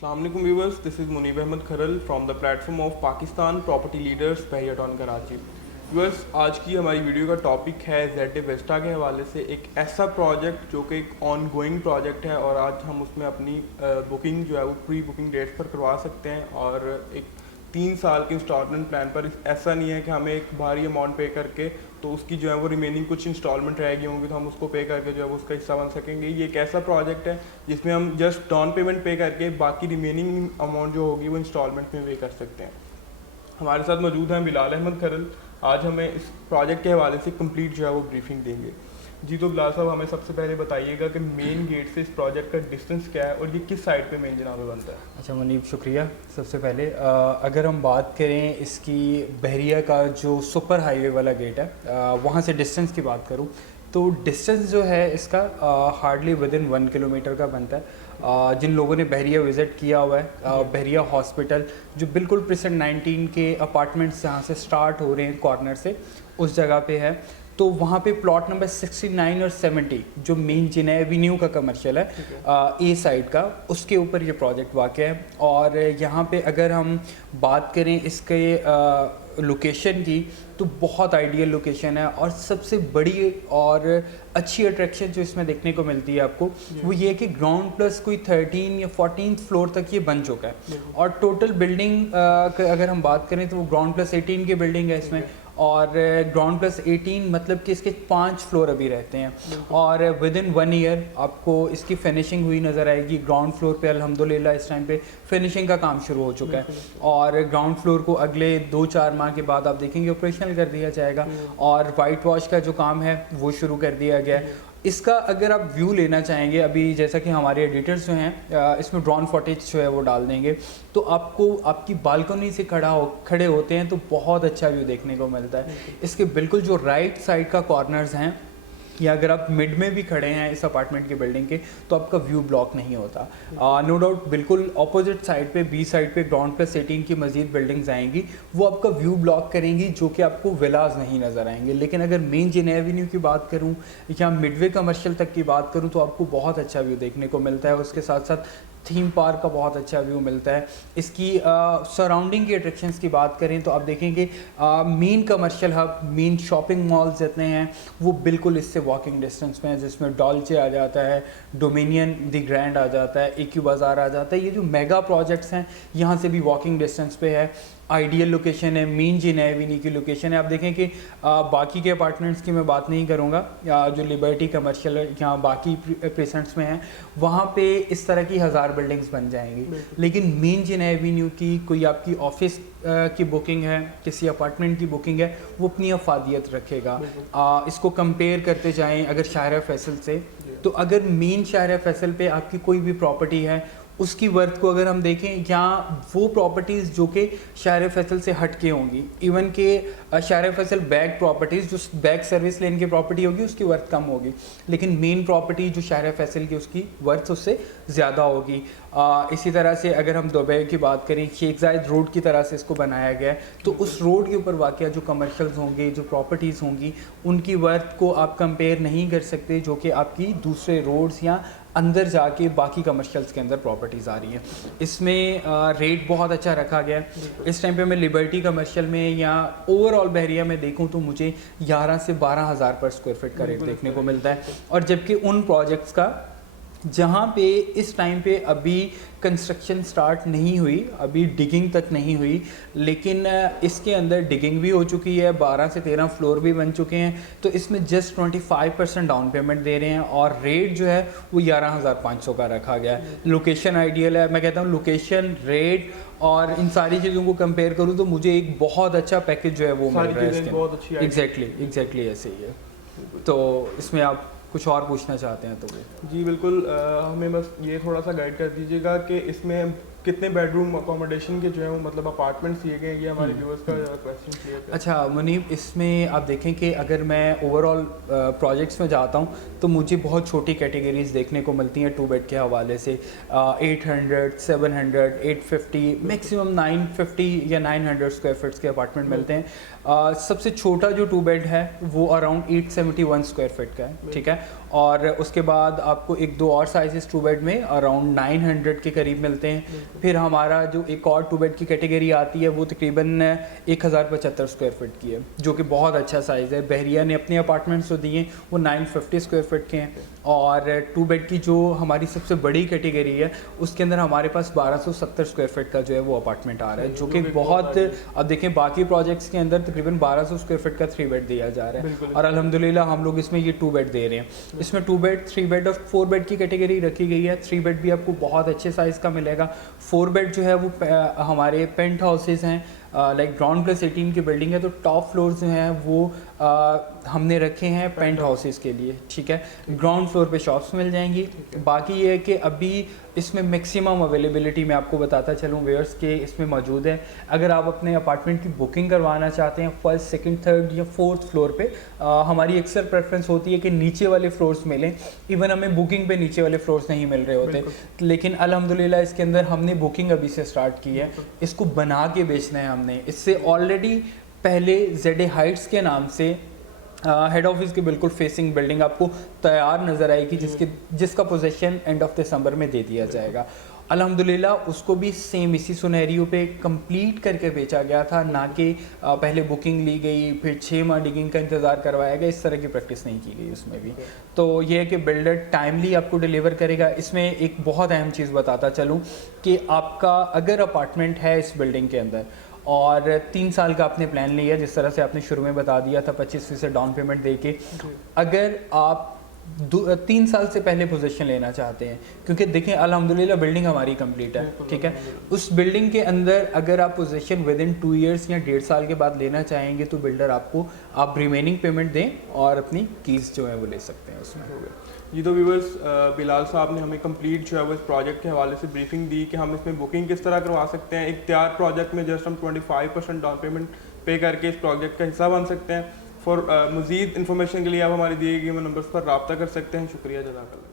अस्सलाम वालेकुम viewers, this is Munib Ahmed Kharal from the platform of Pakistan property leaders Bahria town Karachi. Viewers, आज की हमारी वीडियो का टॉपिक है जेड वेस्टा के हवाले से एक ऐसा प्रोजेक्ट जो कि एक ऑन गोइंग प्रोजेक्ट है और आज हम उसमें अपनी बुकिंग जो है वो प्री बुकिंग डेट्स पर करवा सकते हैं और एक 3 साल के इंस्टॉलमेंट प्लान पर। ऐसा नहीं है कि हमें एक भारी अमाउंट पे करके तो उसकी जो है वो रिमेनिंग कुछ इंस्टॉलमेंट रहेगी होंगी तो हम उसको पे करके जो है वो उसका हिस्सा बन सकेंगे। ये एक ऐसा प्रोजेक्ट है जिसमें हम जस्ट डाउन पेमेंट पे करके बाकी रिमेनिंग अमाउंट जो होगी वो इंस्टॉलमेंट में पे कर सकते हैं। हमारे साथ मौजूद हैं बिलाल अहमद खरल। आज हमें इस प्रोजेक्ट के हवाले से कंप्लीट जो है वो ब्रीफिंग देंगे। जी, तो बिलाल साहब हमें सबसे पहले बताइएगा कि मेन गेट से इस प्रोजेक्ट का डिस्टेंस क्या है और ये किस साइड पे मेन जनाब बनता है। अच्छा मुनीब, शुक्रिया। सबसे पहले अगर हम बात करें इसकी बहरिया का जो सुपर हाईवे वाला गेट है वहाँ से डिस्टेंस की बात करूँ तो डिस्टेंस जो है इसका हार्डली विद इन 1 किलोमीटर का बनता है। जिन लोगों ने बहरिया विज़िट किया हुआ है, बहरिया हॉस्पिटल जो बिल्कुल प्रेजेंट 19 के अपार्टमेंट्स जहाँ से स्टार्ट हो रहे हैं कॉर्नर से, उस जगह पे है। तो वहाँ पे प्लॉट नंबर 69 और 70 जो मेन जिना एवेन्यू का कमर्शियल है ए साइड का, उसके ऊपर ये प्रोजेक्ट वाक़ है। और यहाँ पे अगर हम बात करें इसके लोकेशन की तो बहुत आइडियल लोकेशन है और सबसे बड़ी और अच्छी अट्रैक्शन जो इसमें देखने को मिलती है आपको वो ये है कि ग्राउंड प्लस कोई 13 या 14 फ्लोर तक ये बन चुका है और टोटल बिल्डिंग अगर हम बात करें तो वो ग्राउंड प्लस 18 की बिल्डिंग है इसमें और ग्राउंड प्लस 18 मतलब कि इसके 5 फ्लोर अभी रहते हैं और विद इन 1 ईयर आपको इसकी फिनिशिंग हुई नज़र आएगी। ग्राउंड फ्लोर पे अल्हम्दुलिल्लाह इस टाइम पे फिनिशिंग का काम शुरू हो चुका है और ग्राउंड फ्लोर को अगले 2-4 माह के बाद आप देखेंगे ऑपरेशनल कर दिया जाएगा और वाइट वॉश का जो काम है वो शुरू कर दिया गया है। इसका अगर आप व्यू लेना चाहेंगे, अभी जैसा कि हमारे एडिटर्स जो हैं इसमें ड्रोन फुटेज जो है वो डाल देंगे तो आपको आपकी बालकनी से खड़े होते हैं तो बहुत अच्छा व्यू देखने को मिलता है। इसके बिल्कुल जो राइट साइड का कॉर्नर्स हैं या अगर आप मिड में भी खड़े हैं इस अपार्टमेंट की बिल्डिंग के तो आपका व्यू ब्लॉक नहीं होता। नो डाउट बिल्कुल ऑपोजिट साइड पे बी साइड पे ग्राउंड प्लस 18 की मजीद बिल्डिंग्स आएंगी, वो आपका व्यू ब्लॉक करेंगी जो कि आपको विलाज नहीं नज़र आएंगे। लेकिन अगर मेन जिना एवेन्यू की बात करूं या मिडवे कमर्शियल तक की बात करूं तो आपको बहुत अच्छा व्यू देखने को मिलता है। उसके साथ साथ थीम पार्क का बहुत अच्छा व्यू मिलता है। इसकी सराउंडिंग की अट्रैक्शंस की बात करें तो आप देखेंगे main commercial hub, main shopping malls जितने हैं वो बिल्कुल इससे वॉकिंग डिस्टेंस में है, जिसमें डॉल्चे आ जाता है, डोमिनियन द ग्रैंड आ जाता है, एक्यू बाज़ार आ जाता है। ये जो मेगा प्रोजेक्ट्स हैं यहाँ से भी वॉकिंग डिस्टेंस पे है। आइडियल लोकेशन है, मेन जिना एवेन्यू की लोकेशन है। आप देखें कि बाकी के अपार्टमेंट्स की मैं बात नहीं करूँगा, जो लिबर्टी कमर्शियल यहाँ बाकी प्रेसेंट्स में है वहाँ पे इस तरह की 1000 बिल्डिंग्स बन जाएंगी, लेकिन मेन जिना एवेन्यू की कोई आपकी ऑफिस की बुकिंग है, किसी अपार्टमेंट की बुकिंग है, वो अपनी अफादियत रखेगा। इसको कंपेयर करते जाएं अगर शाहरा फैसल से, तो अगर मेन शाहरा फैसल पे आपकी कोई भी प्रॉपर्टी है उसकी वर्थ को अगर हम देखें या वो प्रॉपर्टीज़ जो कि शाहरा फैसल से हट के होंगी, इवन के शाहरा फैसल बैक प्रॉपर्टीज़ जो बैक सर्विस लेन की प्रॉपर्टी होगी उसकी वर्थ कम होगी, लेकिन मेन प्रॉपर्टी जो शाहरा फैसल की उसकी वर्थ उससे ज़्यादा होगी। इसी तरह से अगर हम दुबई की बात करें, शेख जायद रोड की तरह से इसको बनाया गया है तो उस रोड के ऊपर वाक़या जो कमर्शियल्स होंगे, जो प्रॉपर्टीज़ होंगी, उनकी वर्थ को आप कंपेयर नहीं कर सकते जो कि आपकी दूसरे रोड्स या अंदर जाके बाकी कमर्शियल्स के अंदर प्रॉपर्टीज़ आ रही हैं। इसमें रेट बहुत अच्छा रखा गया है। इस टाइम पे मैं लिबर्टी कमर्शियल में या ओवरऑल बहरिया में देखूं तो मुझे 11 से 12 हज़ार पर स्क्वायर फीट का रेट देखने को मिलता है और जबकि उन प्रोजेक्ट्स का जहाँ पे इस टाइम पे अभी कंस्ट्रक्शन स्टार्ट नहीं हुई, अभी डिगिंग तक नहीं हुई, लेकिन इसके अंदर डिगिंग भी हो चुकी है, 12 से 13 फ्लोर भी बन चुके हैं, तो इसमें जस्ट 25% डाउन पेमेंट दे रहे हैं और रेट जो है वो 11,500 का रखा गया है। लोकेशन आइडियल है। मैं कहता हूँ लोकेशन, रेट और इन सारी चीज़ों को कंपेयर करूँ तो मुझे एक बहुत अच्छा पैकेज जो है वो मिल रहा है इसके। एग्जैक्टली ऐसे ही है। तो इसमें आप कुछ और पूछना चाहते हैं तो जी बिल्कुल, हमें बस ये थोड़ा सा गाइड कर दीजिएगा कि इसमें कितने बेडरूम अकोमोडेशन के जो है वो मतलब अपार्टमेंट्स दिए गए हैं, ये हमारे व्यूअर्स का क्वेश्चन क्लियर है। अच्छा मुनीब, इसमें आप देखें कि अगर मैं ओवरऑल प्रोजेक्ट्स में जाता हूँ तो मुझे बहुत छोटी कैटेगरीज देखने को मिलती हैं 2 बेड के हवाले से। 800, 700, 850, मैक्सिमम 950 या 900 स्क्वायर फीट्स के अपार्टमेंट मिलते हैं। सबसे छोटा जो 2 बेड है वो अराउंड 871 स्क्वायर फीट का है, ठीक है। और उसके बाद आपको 1-2 और साइजेस 2 बेड में अराउंड 900 के करीब मिलते हैं। फिर हमारा जो एक और 2 बेड की कैटेगरी आती है वो तकरीबन 1075 स्क्वायर फीट की है, जो कि बहुत अच्छा साइज़ है। बहरिया ने अपने अपार्टमेंट्स जो दिए वो 950 स्क्वायर फीट के हैं, और 2 बेड की जो हमारी सबसे बड़ी कैटेगरी है उसके अंदर हमारे पास 1270 स्क्वायर फीट का जो है वो अपार्टमेंट आ रहा है, जो कि बहुत, अब देखें बाकी प्रोजेक्ट्स के अंदर तकरीबन 1200 स्क्वायर फीट का 3 बेड दिया जा रहा है, और अल्हम्दुलिल्लाह हम लोग इसमें ये 2 बेड दे रहे हैं। इसमें 2 बेड, 3 बेड और 4 बेड की कैटेगरी रखी गई है। 3 बेड भी आपको बहुत अच्छे साइज़ का मिलेगा। 4 बेड जो है वो हमारे पेंट हाउसेज हैं, लाइक ग्राउंड प्लस 18 की बिल्डिंग है, तो टॉप फ्लोर जो हैं वो हमने रखे हैं पेंट हाउसेस के लिए, ठीक है। ग्राउंड फ्लोर पे शॉप्स मिल जाएंगी। बाकी ये है कि अभी इसमें मैक्सिमम अवेलेबिलिटी मैं आपको बताता चलूँ व्यूअर्स के इसमें मौजूद है। अगर आप अपने अपार्टमेंट की बुकिंग करवाना चाहते हैं फर्स्ट, सेकंड, थर्ड या फोर्थ फ्लोर पे, हमारी अक्सर प्रेफरेंस होती है कि नीचे वाले फ्लोर्स मिलें। इवन हमें बुकिंग पे नीचे वाले फ्लोर्स नहीं मिल रहे होते, लेकिन अल्हम्दुलिल्लाह इसके अंदर हमने बुकिंग अभी से स्टार्ट की है। इसको बना के बेचना है हमने। इससे ऑलरेडी पहले ZA हाइट्स के नाम से हेड ऑफिस की बिल्कुल फेसिंग बिल्डिंग आपको तैयार नज़र आएगी, जिसका पोजीशन एंड ऑफ दिसंबर में दे दिया जाएगा। अल्हम्दुलिल्लाह उसको भी सेम इसी सुनेरियो पे कंप्लीट करके बेचा गया था, ना कि पहले बुकिंग ली गई फिर 6 माह डिगिंग का इंतज़ार करवाया गया। इस तरह की प्रैक्टिस नहीं की गई उसमें भी। तो ये है कि बिल्डर टाइमली आपको डिलीवर करेगा। इसमें एक बहुत अहम चीज़ बताता चलूँ कि आपका अगर अपार्टमेंट है इस बिल्डिंग के अंदर और 3 साल का आपने प्लान लिया, जिस तरह से आपने शुरू में बता दिया था 25% डाउन पेमेंट देके, अगर आप 3 साल से पहले पोजीशन लेना चाहते हैं, क्योंकि देखें अल्हम्दुलिल्लाह बिल्डिंग हमारी कंप्लीट है, ठीक है, उस बिल्डिंग के अंदर अगर आप पोजीशन विद इन 2 ईयर्स या 1.5 साल के बाद लेना चाहेंगे तो बिल्डर आपको आप रिमेनिंग पेमेंट दें और अपनी कीज़ जो है वो ले सकते हैं उसमें। ये तो व्यूवर्स बिलाल साहब ने हमें कंप्लीट जो है वो इस प्रोजेक्ट के हवाले से ब्रीफिंग दी कि हम इसमें बुकिंग किस तरह करवा सकते हैं। एक तैयार प्रोजेक्ट में जस्ट हम 25% डाउन पेमेंट पे करके इस प्रोजेक्ट का हिस्सा बन सकते हैं। फॉर मज़ीद इन्फॉर्मेशन के लिए आप हमारे दिए गए नंबर्स पर रब्ता कर सकते हैं। शुक्रिया, जज़ाकल्लाह।